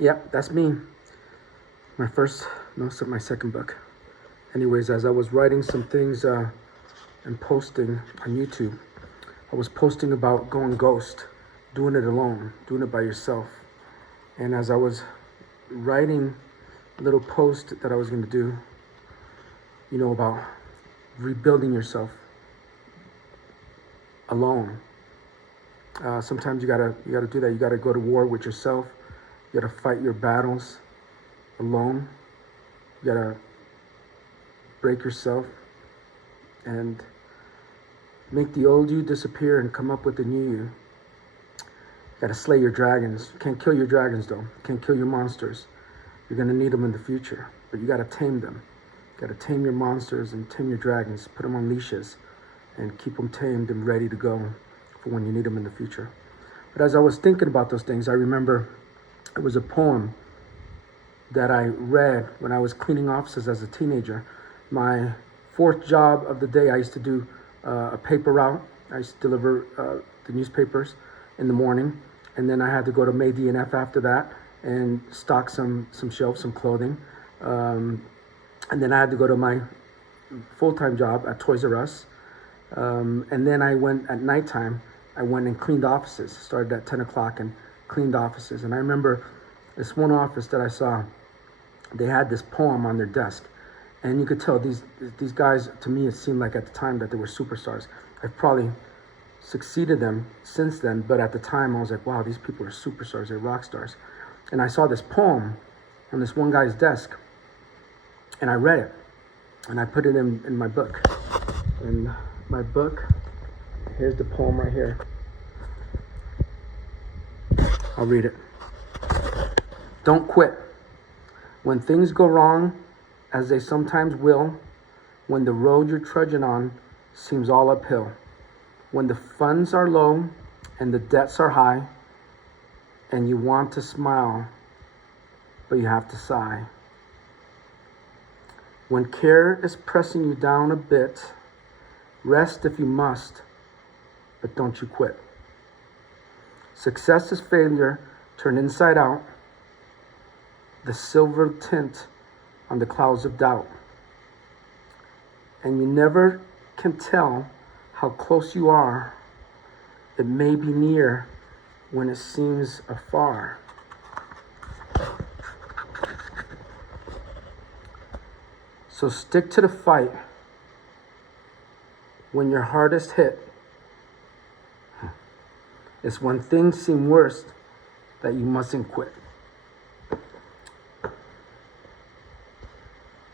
Yep, that's me. My first, no, so my second book. Anyways, as I was writing some things and posting on YouTube, I was posting about going ghost, doing it alone, doing it by yourself. And as I was writing a little post that I was going to do, about rebuilding yourself alone. Sometimes you gotta do that. You gotta go to war with yourself. You gotta fight your battles alone. You gotta break yourself and make the old you disappear and come up with the new you. You gotta slay your dragons. You can't kill your dragons though. You can't kill your monsters. You're gonna need them in the future, but you gotta tame them. You gotta tame your monsters and tame your dragons. Put them on leashes and keep them tamed and ready to go for when you need them in the future. But as I was thinking about those things, I remember it was a poem that I read when I was cleaning offices as a teenager. My fourth job of the day, I used to do a paper route. I used to deliver the newspapers in the morning, and then I had to go to May D&F after that and stock some shelves, some clothing. And then I had to go to my full-time job at Toys R Us. And then I went at nighttime, I went and cleaned offices, started at 10 o'clock and cleaned offices. And I remember this one office that I saw, they had this poem on their desk. And you could tell these guys, to me, it seemed like at the time that they were superstars. I've probably succeeded them since then, but at the time I was like, wow, these people are superstars, they're rock stars. And I saw this poem on this one guy's desk, and I read it, and I put it in my book. In my book, here's the poem right here. I'll read it. Don't quit. When things go wrong, as they sometimes will, when the road you're trudging on seems all uphill, when the funds are low and the debts are high, and you want to smile, but you have to sigh. When care is pressing you down a bit, rest if you must, but don't you quit. Success is failure turned inside out, the silver tint on the clouds of doubt. And you never can tell how close you are. It may be near when it seems afar. So stick to the fight when your hardest hit. It's when things seem worst that you mustn't quit.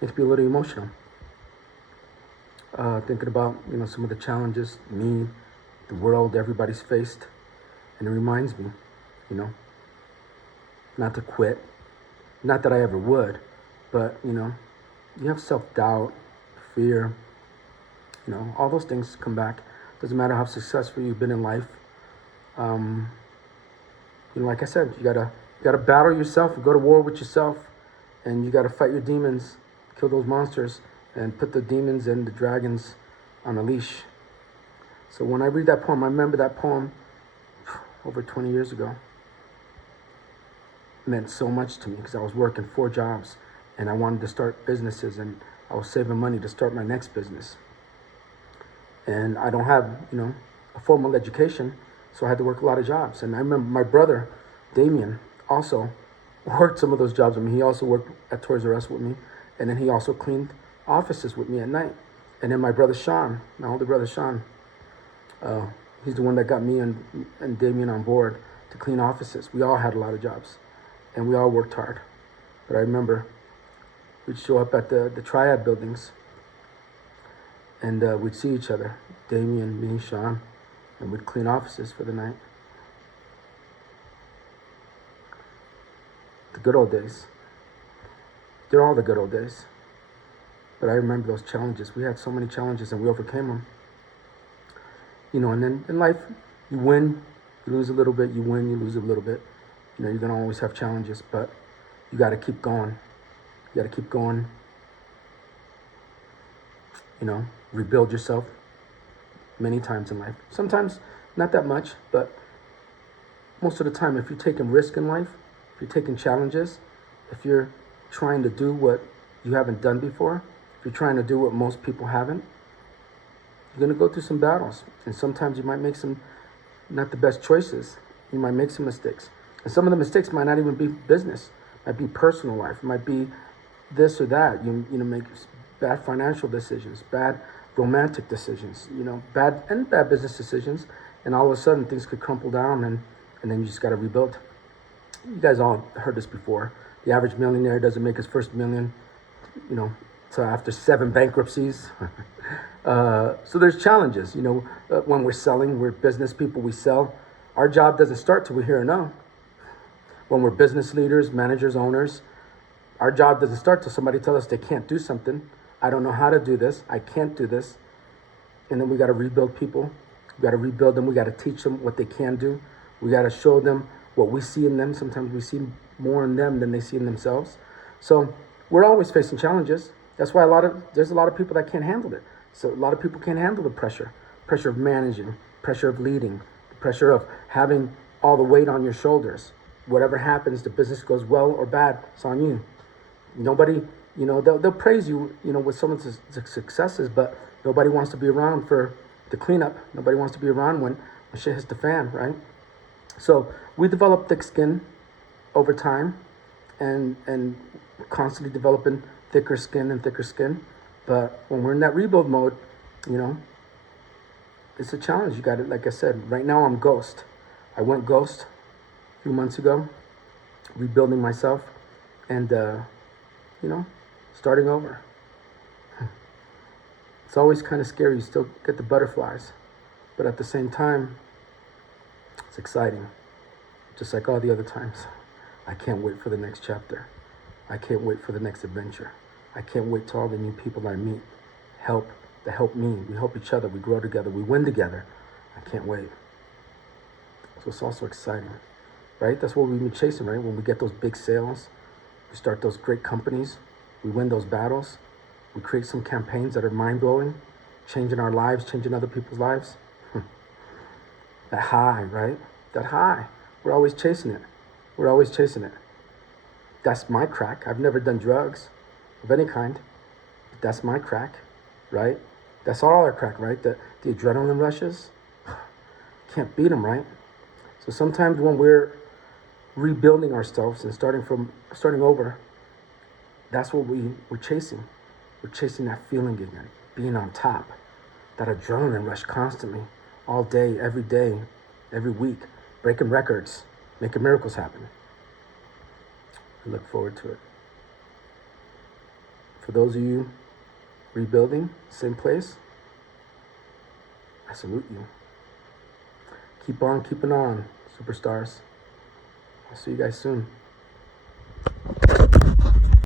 Makes me a little emotional. Thinking about, some of the challenges, me, the world, everybody's faced. And it reminds me, not to quit. Not that I ever would, but, you have self-doubt, fear, all those things come back. Doesn't matter how successful you've been in life. Like I said, you gotta battle yourself, go to war with yourself, and you gotta fight your demons, kill those monsters, and put the demons and the dragons on a leash. So when I read that poem, I remember that poem over 20 years ago. It meant so much to me because I was working 4 jobs and I wanted to start businesses, and I was saving money to start my next business. And I don't have, a formal education, so I had to work a lot of jobs. And I remember my brother, Damien, also worked some of those jobs with me. He also worked at Toys R Us with me, and then he also cleaned offices with me at night. And then my brother Sean, my older brother Sean, he's the one that got me and Damien on board to clean offices. We all had a lot of jobs, and we all worked hard. But I remember we'd show up at the Triad buildings, and we'd see each other, Damien, me, Sean, and we'd clean offices for the night. The good old days. They're all the good old days. But I remember those challenges. We had so many challenges, and we overcame them. And then in life, you win, you lose a little bit, you win, you lose a little bit. You're going to always have challenges, but you got to keep going. You got to keep going. Rebuild yourself many times in life. Sometimes not that much, but most of the time, if you're taking risk in life, if you're taking challenges, if you're trying to do what you haven't done before, if you're trying to do what most people haven't, you're going to go through some battles. And sometimes you might make some not the best choices. You might make some mistakes. And some of the mistakes might not even be business. It might be personal life. It might be this or that. You make bad financial decisions, bad romantic decisions, bad business decisions. And all of a sudden things could crumple down and then you just got to rebuild. You guys all heard this before. The average millionaire doesn't make his first million, so after 7 bankruptcies. So there's challenges, when we're selling, we're business people, we sell. Our job doesn't start till we hear a no. When we're business leaders, managers, owners, our job doesn't start till somebody tells us they can't do something. I don't know how to do this. I can't do this. And then we got to rebuild people. We got to rebuild them. We got to teach them what they can do. We got to show them what we see in them. Sometimes we see more in them than they see in themselves. So we're always facing challenges. That's why there's a lot of people that can't handle it. So a lot of people can't handle the pressure of managing, pressure of leading, the pressure of having all the weight on your shoulders. Whatever happens, the business goes well or bad, it's on you. Nobody, they'll praise you, with some of the successes, but nobody wants to be around for the cleanup. Nobody wants to be around when shit hits the fan, right? So we develop thick skin over time and constantly developing thicker skin. But when we're in that rebuild mode, it's a challenge. You got it. Like I said, right now I'm ghost. I went ghost a few months ago, rebuilding myself and, starting over. It's always kind of scary. You still get the butterflies, but at the same time, it's exciting. Just like all the other times. I can't wait for the next chapter. I can't wait for the next adventure. I can't wait till all the new people I meet help me. We help each other. We grow together. We win together. I can't wait. So it's also exciting, right? That's what we've been chasing, right? When we get those big sales, we start those great companies, we win those battles, we create some campaigns that are mind-blowing, changing our lives, changing other people's lives. That high, right? That high. We're always chasing it. That's my crack. I've never done drugs of any kind. But that's my crack, right? That's all our crack, right? The adrenaline rushes. Can't beat them, right? So sometimes when we're rebuilding ourselves and starting over, that's what we're chasing. We're chasing that feeling again, being on top, that adrenaline rush constantly, all day, every week, breaking records, making miracles happen. I look forward to it. For those of you rebuilding, same place, I salute you. Keep on keeping on, superstars. I'll see you guys soon.